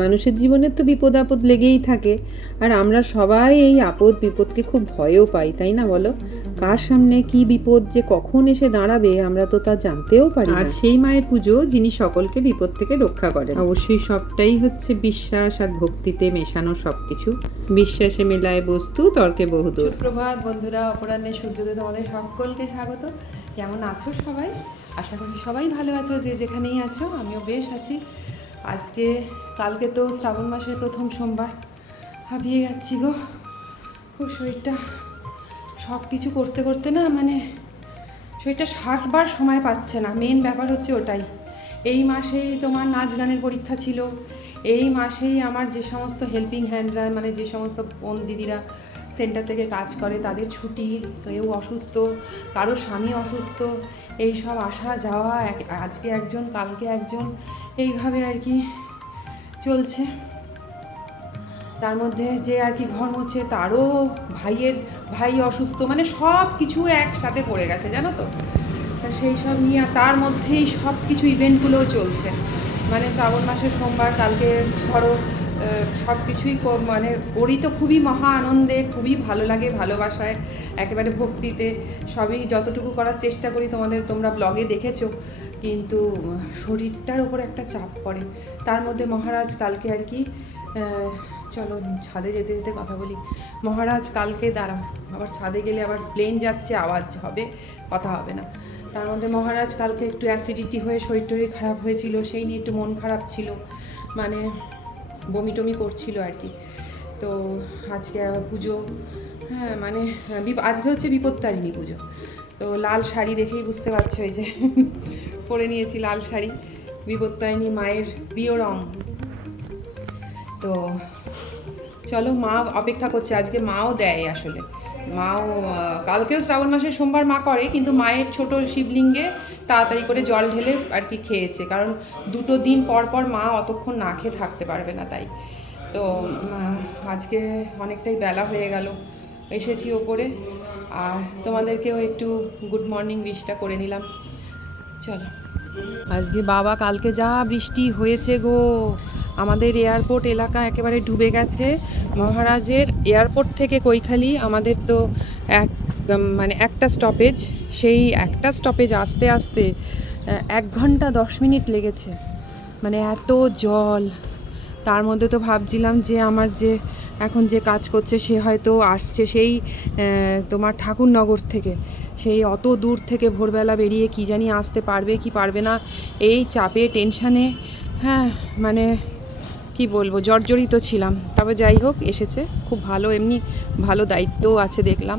মানুষের জীবনে তো বিপদ আপদ লেগেই থাকে, আর আমরা সবাই এই আপদ বিপদকে খুব ভয়ও পাই, তাই না বলো? কার সামনে কি বিপদ যে কখন এসে দাঁড়াবে আমরা তো তা জানতেও পারি না। আর সেই মায়ের পুজো যিনি সকলকে বিপদ থেকে রক্ষা করেন। অবশ্যই সবটাই হচ্ছে বিশ্বাস আর ভক্তিতে মেশানো সবকিছু। বিশ্বাসে মেলায় বস্তু, তর্কে বহুদূর। সুপ্রভাত বন্ধুরা, অপরাহ্নে সূর্যোদয়ে তোমাদের সকলকে স্বাগত। কেমন আছো সবাই? আশা করি সবাই ভালো আছো, যে যেখানেই আছো। আমিও বেশ আছি। কালকে তো শ্রাবণ মাসের প্রথম সোমবার। হাঁপিয়ে যাচ্ছি গো, খুব শরীরটা সব কিছু করতে করতে না, মানে শরীরটা সারবার সময় পাচ্ছে না। মেন ব্যাপার হচ্ছে ওটাই। এই মাসেই তোমার নাচ গানের পরীক্ষা ছিল, এই মাসেই আমার যে সমস্ত হেল্পিং হ্যান্ডরা, মানে যে সমস্ত বোন দিদিরা সেন্টার থেকে কাজ করে, তাদের ছুটি, কেউ অসুস্থ, কারো স্বামী অসুস্থ, এই সব আসা যাওয়া, আজকে একজন কালকে একজন, এইভাবে আর কি চলছে। তার মধ্যে যে আর কি ঘর মোছে, তারও ভাই অসুস্থ, মানে সব কিছু একসাথে পড়ে গেছে, জানো তো। তা সেই সব নিয়ে তার মধ্যেই সব কিছু ইভেন্টগুলোও চলছে। মানে শ্রাবণ মাসের সোমবার, কালকে ধরো সব কিছুই মানে করি তো খুবই মহা আনন্দে, খুবই ভালো লাগে, ভালোবাসায়, একেবারে ভক্তিতে সবই যতটুকু করার চেষ্টা করি। তোমরা ব্লগে দেখেছো, কিন্তু শরীরটার উপর একটা চাপ পড়ে। তার মধ্যে মহারাজ কালকে আর কি, চলো ছাদে যেতে যেতে কথা বলি। মহারাজ কালকে আবার ছাদে গেলে আবার প্লেন যাচ্ছে, আওয়াজ হবে, কথা হবে না। তার মধ্যে মহারাজ কালকে একটু অ্যাসিডিটি হয়ে শরীর টরীর খারাপ হয়েছিল, সেই নিয়ে একটু মন খারাপ ছিল, মানে বমি টমি করছিল আর কি। তো আজকে আবার পুজো, হ্যাঁ মানে আজকে হচ্ছে বিপত্তারিণী পুজো। তো লাল শাড়ি দেখেই বুঝতে পারছো, এই যে পরে নিয়েছি লাল শাড়ি, বিপত্তারিণী মায়ের প্রিয় রং। তো চলো, মা অপেক্ষা করছে, আজকে মাও দেয় আসলে। মাও কালকেও শ্রাবণ মাসের সোমবার মা করে, কিন্তু মায়ের ছোট শিবলিঙ্গে তাড়াতাড়ি করে জল ঢেলে আর কি খেয়েছে, কারণ 2 দিন পর পর মা অতক্ষণ না খেয়ে থাকতে পারবে না, তাই। তো আজকে অনেকটাই বেলা হয়ে গেল, এসেছি ওপরে, আর তোমাদেরকেও একটু গুড মর্নিং উইশটা করে নিলাম। চলো। আজকে বাবা, কালকে যা বৃষ্টি হয়েছে গো, আমাদের এয়ারপোর্ট এলাকা একেবারে ডুবে গেছে। মহারাজের এয়ারপোর্ট থেকে কৈখালি আমাদের তো মানে একটা স্টপেজ, সেই একটা স্টপেজ আসতে আসতে 1 ঘন্টা 10 মিনিট লেগেছে, মানে এত জল। তার মধ্যে তো ভাবছিলাম যে আমার যে এখন যে কাজ করছে সে হয়তো আসছে সেই তোমার ঠাকুরনগর থেকে, সেই অত দূর থেকে ভোরবেলা বেরিয়ে কি জানি আসতে পারবে কি পারবে না, এই চাপে টেনশানে, হ্যাঁ মানে কি বলবো, জর্জরিত ছিলাম। তবে যাই হোক, এসেছে, খুব ভালো, এমনি ভালো দায়িত্বও আছে দেখলাম।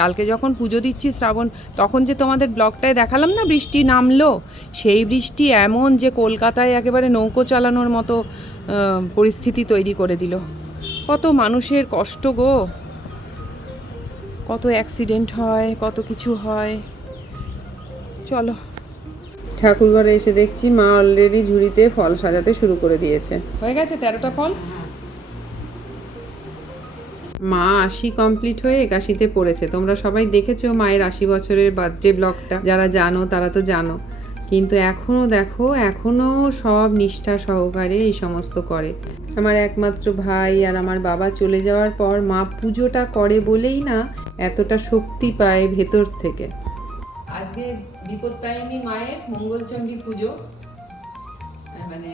কালকে যখন পুজো দিচ্ছি শ্রাবণ, তখন যে তোমাদের ব্লগটায় দেখালাম না বৃষ্টি নামলো, সেই বৃষ্টি এমন যে কলকাতায় একেবারে নৌকো চালানোর মতো পরিস্থিতি তৈরি করে দিল। কত মানুষের কষ্ট গো, কত অ্যাক্সিডেন্ট হয়, কত কিছু হয়। চলো। ঠাকুরঘরে এসে দেখছি মা অলরেডি ঝুড়িতে ফল সাজাতে শুরু করে দিয়েছে। হয়ে গেছে 13টা ফল। মা 80 কমপ্লিট হয়ে 81তে পড়েছে। তোমরা সবাই দেখেছো মায়ের 80 বছরের বার্থডে ব্লগটা, যারা জানো তারা তো জানো, কিন্তু এখনও দেখো, এখনও সব নিষ্ঠা সহকারে এই সমস্ত করে। আমার একমাত্র ভাই আর আমার বাবা চলে যাওয়ার পর মা পুজোটা করে বলেই না এতটা শক্তি পায় ভেতর থেকে। আজকে বিপত্তারিণী মায়ের মঙ্গলচণ্ডী পুজো, মানে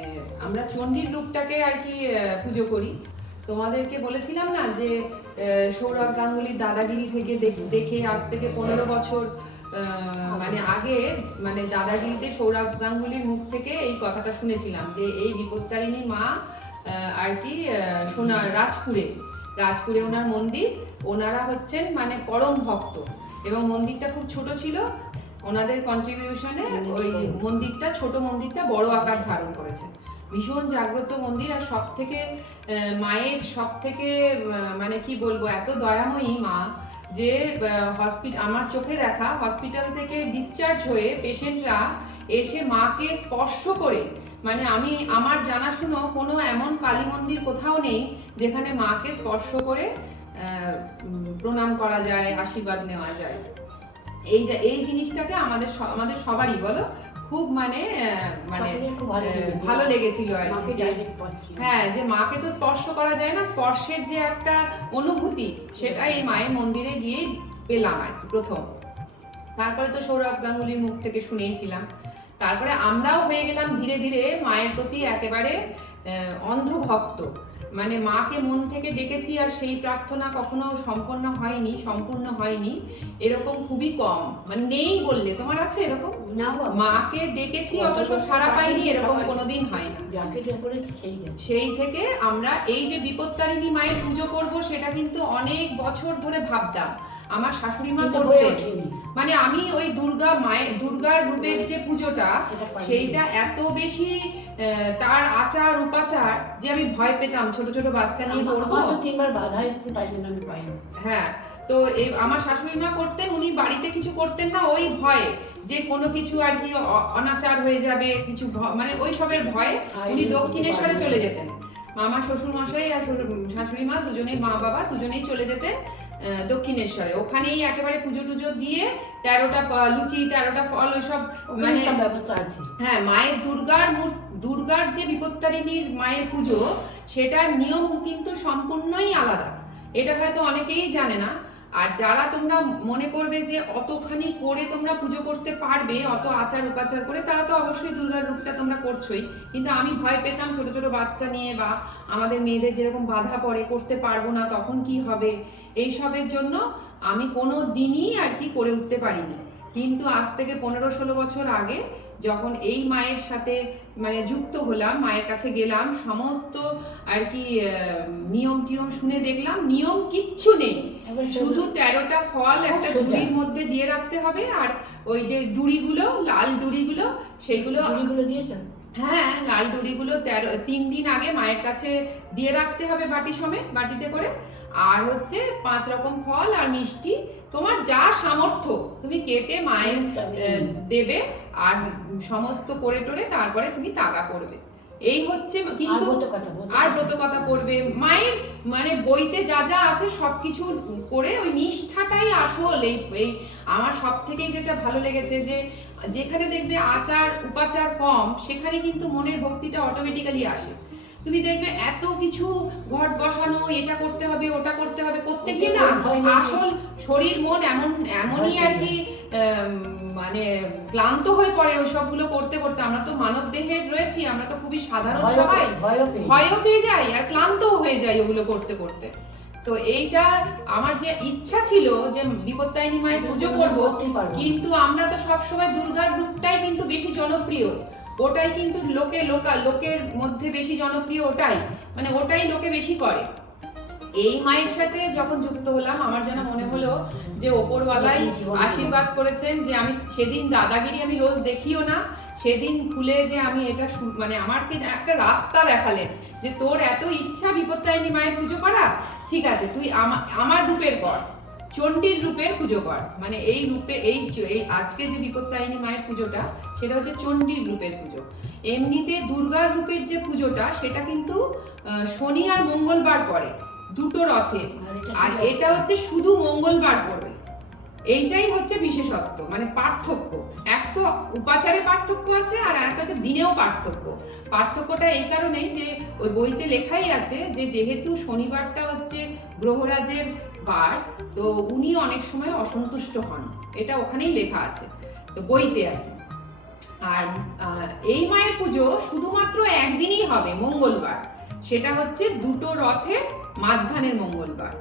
আমরা চণ্ডীর রূপটাকে আর কি পুজো করি। তোমাদেরকে বলেছিলাম না যে সৌরভ গাঙ্গুলির দাদাগিরি থেকে দেখে আজ থেকে 15 বছর মানে আগে, মানে দাদাগিরিতে সৌরভ গাঙ্গুলির মুখ থেকে এই কথাটা শুনেছিলাম যে এই বিপত্তারিণী মা আর কি রাজপুরে ওনার মন্দির, ওনারা হচ্ছেন মানে পরম ভক্ত, এবং মন্দিরটা খুব ছোট ছিল। ওনাদের কন্ট্রিবিউশনে ওই ছোট মন্দিরটা বড় আকার ধারণ করেছে। ভীষণ জাগ্রত মন্দির, আর সব থেকে মায়ের সব থেকে মানে কি বলবো, এত দয়াময়ী মা যে আমার চোখে দেখা হসপিটাল থেকে ডিসচার্জ হয়ে পেশেন্টরা এসে মাকে স্পর্শ করে, মানে আমার জানাশুনো কোনো এমন কালী মন্দির কোথাও নেই যেখানে মাকে স্পর্শ করে প্রণাম করা যায়, আশীর্বাদ নেওয়া যায়। এই জিনিসটাকে আমাদের সবারই বলো খুব মানে মানে সকলের খুব ভালো লেগেছিল। ভালো লেগেছিল আর মাকে কি যে direct পাচ্ছি। হ্যাঁ, যে মাকে তো স্পর্শ করা যায় না, স্পর্শের যে একটা অনুভূতি সেটা এই মায়ের মন্দিরে গিয়েই পেলাম আর কি প্রথম। তারপরে তো সৌরভ গাঙ্গুলির মুখ থেকে শুনেইছিলাম, তারপরে আমরাও হয়ে গেলাম ধীরে ধীরে মায়ের প্রতি একেবারে অন্ধ ভক্ত। মানে মাকে মন থেকে ডেকেছি আর সেই প্রার্থনা কখনো সম্পূর্ণ হয়নি এরকম খুবই কম, মানে নেই বললে তোমার আছে এরকম? না বাবা, মাকে ডেকেছি অথচ সাড়া পাইনি এরকম কোনোদিন হয় না। যাকে যা করেছে সেই দেয়। সেই থেকে আমরা এই যে বিপত্তারিণী মায়ের পুজো করব সেটা কিন্তু অনেক বছর ধরে ভাবতাম। আমার শাশুড়ি মা কিন্তু হয়ে করতেন, ওঠেনি। মানে আমি ওই দুর্গার রূপের যে পুজোটা সেটা পাইনি। সেইটা এত বেশি তার আচার উপাচার যে আমি ভয় পেতাম ছোট ছোট বাচ্চা নিয়ে করবো। আমার তো 3 বার বাধা এসেছে, তাই জন্য আমি পাইনি। হ্যাঁ, তো এই আমার শাশুড়ি মা করতেন, উনি বাড়িতে কিছু করতেন না ওই ভয়ে যে কোনো কিছু আর কি অনাচার হয়ে যাবে কিছু মানে ওই সবের ভয়ে উনি দক্ষিণেশ্বরে চলে যেতেন। আমার শ্বশুর মশাই আর শাশুড়ি মা দুজনেই, মা বাবা দুজনেই চলে যেতেন দক্ষিণেশ্বরে। ওখানেই একেবারে পুজো টুজো দিয়ে 13টা লুচি 13টা ফল ওইসব মানে সব ব্যবস্থা আছে। হ্যাঁ, মায়ের দুর্গার যে বিপত্তারিণীর মায়ের পুজো সেটার নিয়ম কিন্তু সম্পূর্ণই আলাদা। এটা হয়তো অনেকেই জানে না। আর যারা তোমরা মনে করবে যে অতখানি করে তোমরা পুজো করতে পারবে অত আচার উপাচার করে, তারা তো অবশ্যই দুর্গার রূপটা তোমরা করছোই, কিন্তু আমি ভয় পেতাম ছোট ছোট বাচ্চা নিয়ে, বা আমাদের মেয়েদের যেরকম বাধা পড়ে করতে পারবো না তখন কি হবে, এই সবের জন্য আমি কোনো দিনই আর কি করে উঠতে পারিনি। কিন্তু আজ থেকে 15-16 বছর আগে যখন এই মায়ের সাথে মানে যুক্ত হলাম, মায়ের কাছে গেলাম, সমস্ত আর কি নিয়ম টিয়ম শুনে দেখলাম নিয়ম কিচ্ছু নেই, শুধু 13টা ফল একটা ঝুড়ির মধ্যে দিয়ে রাখতে হবে, আর ওই যে ডুড়িগুলো লাল ডুড়িগুলো সেইগুলো দিয়েছেন। হ্যাঁ, লাল ডুড়িগুলো 3 দিন আগে মায়ের কাছে দিয়ে রাখতে হবে বাটি সমেত, বাটিতে করে। আর হচ্ছে 5 রকম ফল আর মিষ্টি, তোমার যা সামর্থ্য তুমি কেটে মায়ের দেবে, আর সমস্ত করে টোরে তারপরে তুমি তাগা করবে। এই হচ্ছে কিন্তু আর ব্রত কথা করবে মায়ের, মানে বইতে যা যা আছে সবকিছু করে ওই নিষ্ঠাটাই আসল। এই আমার সব থেকে যেটা ভালো লেগেছে যে যেখানে দেখবে আচার উপাচার কম সেখানে কিন্তু মনের ভক্তিটা অটোমেটিক্যালি আসে। তুমি দেখবে এত কিছু ঘট বসানো, এটা করতে হবে ওটা করতে হবে, করতে গিয়ে না আসল শরীর মন এমনই আর কি মানে ক্লান্ত হয়ে পড়ে ওই সবগুলো করতে করতে। আমরা তো মানব দেহে রয়েছি, আমরা তো খুবই সাধারণ সবাই, ভয়ও পেয়ে যাই আর ক্লান্তও হয়ে যাই ওগুলো করতে করতে। তো এইটা আমার যে ইচ্ছা ছিল যে বিপত্তারিণী মায়ের পুজো করব, কিন্তু আমরা তো সব সময় দুর্গার রূপটাই কিন্তু বেশি জনপ্রিয়, ওটাই কিন্তু লোকের মধ্যে বেশি জনপ্রিয়, ওটাই মানে ওটাই লোকে বেশি করে। এই মায়ের সাথে যখন যুক্ত হলাম আমার যেন মনে হলো যে ওপরওয়ালাই আশীর্বাদ করেছেন যে আমি সেদিন দাদাগিরি আমি রোজ দেখিও না, সেদিন খুলে যে আমি এটা মানে আমাকে একটা রাস্তা দেখালেন যে তোর এত ইচ্ছা বিপত্তারিণী মায়ের পুজো করা, ঠিক আছে তুই আমার রূপের কর, চণ্ডীর রূপের পুজো কর। মানে এই রূপে এই আজকে যে বিপত্তারিণী মায়ের পুজোটা সেটা হচ্ছে চণ্ডীর রূপের পুজো। এমনিতে দুর্গার রূপের যে পুজোটা সেটা কিন্তু শনি আর মঙ্গলবার পড়ে দুটো রথে, আর এটা হচ্ছে শুধু মঙ্গলবার পড়বে। এইটাই হচ্ছে বিশেষত্ব, মানে পার্থক্য। এক তো উপাচারে পার্থক্য আছে আর একটা হচ্ছে দিনেও পার্থক্য। পার্থক্যটা এই কারণেই যে ওই বইতে লেখাই আছে যে যেহেতু শনিবারটা হচ্ছে গ্রহরাজের বার, তো উনি অনেক সময় অসন্তুষ্ট হন, এটা ওখানেই লেখা আছে তো বইতে আর কি। আর এই মায়ের পুজো শুধুমাত্র একদিনই হবে, মঙ্গলবার, সেটা হচ্ছে দুটো রথের মাঝখানের মঙ্গলবার,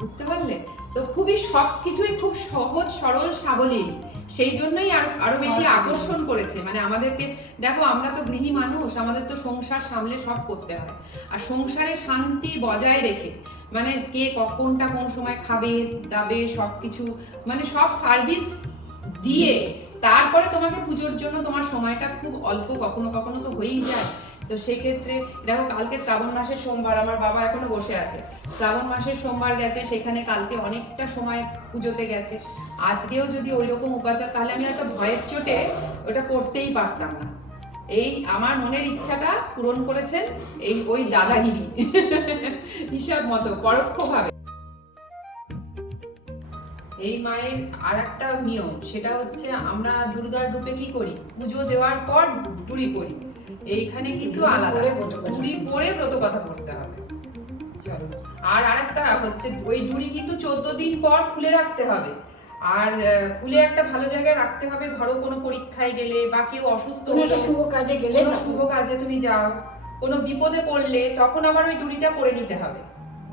বুঝতে পারলে? তো খুবই সবকিছুই খুব সহজ সরল সাবলীল, সেই জন্যই আরো বেশি আকর্ষণ করেছে। মানে আমাদেরকে দেখো, আমরা তো গৃহী মানুষ, আমাদের তো সংসার সামলে সব করতে হয়, আর সংসারে শান্তি বজায় রেখে মানে কে কোনটা কোন সময় খাবে দাবে সবকিছু মানে সব সার্ভিস দিয়ে তারপরে তোমাকে পুজোর জন্য তোমার সময়টা খুব অল্প কখনো কখনো তো হয়েই যায়। তো সেক্ষেত্রে দেখো, কালকে শ্রাবণ মাসের সোমবার, আমার বাবা এখনো বসে আছে, শ্রাবণ মাসের সোমবার গেছে, সেখানে কালকে অনেকটা সময় পুজোতে গেছে। আজকেও যদি ওই রকম উপাচার, তাহলে আমি হয়তো ভয়ের চোটে ওটা করতেই পারতাম না। এই আমার মনের ইচ্ছাটা পূরণ করেছেন ওই দাদাগিরি হিসাব মতো পরোক্ষভাবে। এই মায়ের আর একটা নিয়ম, সেটা হচ্ছে আমরা দুর্গার রূপে কি করি, পুজো দেওয়ার পর ডুরি পড়ি। এইখানে কিন্তু ডুরি আলাদা, পরে ব্রত কথা। ডুরি পরে ব্রত কথা পড়তে হবে। চলো, আর আরেকটা হচ্ছে ওই ডুরি কিন্তু 14 দিন পর খুলে রাখতে হবে। আর খুলে একটা ভালো জায়গায় রাখতে হবে, ধরো কোনো পরীক্ষায় গেলে বা কেউ অসুস্থ কোনো হলে, একটা শুভ কাজে গেলে কোনো শুভ কাজে তুমি যাও, কোনো বিপদে পড়লে, তখন আবার ওই ডুরিটা পরে নিতে হবে।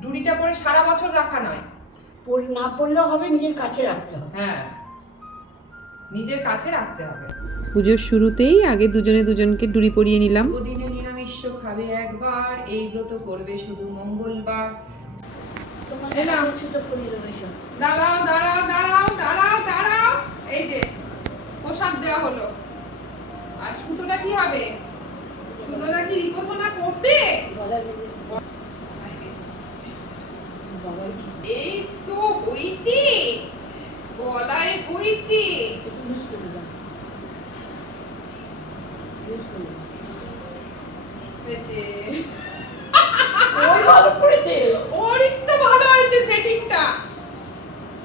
ডুরিটা পরে সারা বছর রাখা নয়। না পড়লেও হবে, নিজের কাছে রাখতে হবে। হ্যাঁ, নিজের কাছে রাখতে হবে। পুজোর শুরুতেই আগে দুজনে দুজনকে ডুরি পরিয়ে নিলাম। দুদিনে নিরামিষ খাবে একবার, এই ব্রত করবে শুধু মঙ্গলবার। তোমার এই নাও। সুতো পরিয়ে দেবে সব। দাঁড়াও দাঁড়াও দাঁড়াও দাঁড়াও দাঁড়াও, এই যে প্রসাদ দেওয়া হলো। আর সুতোটা কি হবে? সুতোটা কি রিপোথনা করবে? গলায় বেঁধে বাবাই এই তো হইতে, গলায় হইতে। একটু লুজ করে দাও। লুজ করে দাও। হয়েছে। ওই ভালো পড়েছে। ওর তো ভালো হয়েছে সেটিংটা।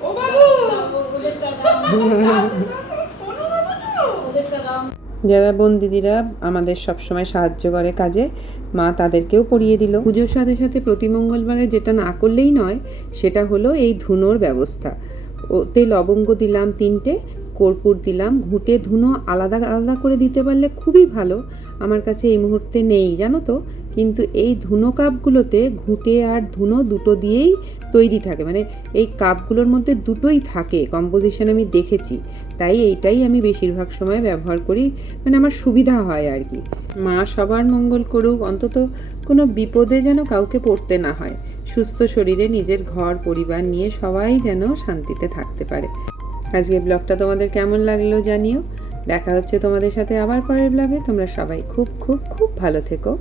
ও বাবু, ওদেরটা দাও। কোনো বাবু তো। ওদেরটা দাও। যারা বোন দিদিরা আমাদের সব সময় সাহায্য করে কাজে, মা তাদেরকেও পরিয়ে দিল। পুজোর সাথে সাথে প্রতি মঙ্গলবারে যেটা না করলেই নয় সেটা হলো এই ধুনোর ব্যবস্থা। ওতে লবঙ্গ দিলাম 3টে, কর্পূর দিলাম, ঘুঁটে ধুনো আলাদা আলাদা করে দিতে পারলে খুবই ভালো। আমার কাছে এই মুহূর্তে নেই জানো তো, কিন্তু এই ধুনো কাপগুলোতে ঘুঁটে আর ধুনো দুটো দিয়েই তৈরি থাকে, মানে এই কাপগুলোর মধ্যে দুটোই থাকে, কম্পোজিশন আমি দেখেছি, তাই এইটাই আমি বেশিরভাগ সময় ব্যবহার করি, মানে আমার সুবিধা হয় আর কি। মা সবার মঙ্গল করুক, অন্তত কোনো বিপদে যেন কাউকে পড়তে না হয়, সুস্থ শরীরে নিজের ঘর পরিবার নিয়ে সবাই যেন শান্তিতে থাকতে পারে। আজকে ব্লগটা তোমাদের কেমন লাগলো জানিও। দেখা হচ্ছে তোমাদের সাথে আবার পরের ব্লগে। তোমরা সবাই খুব খুব খুব ভালো থেকো।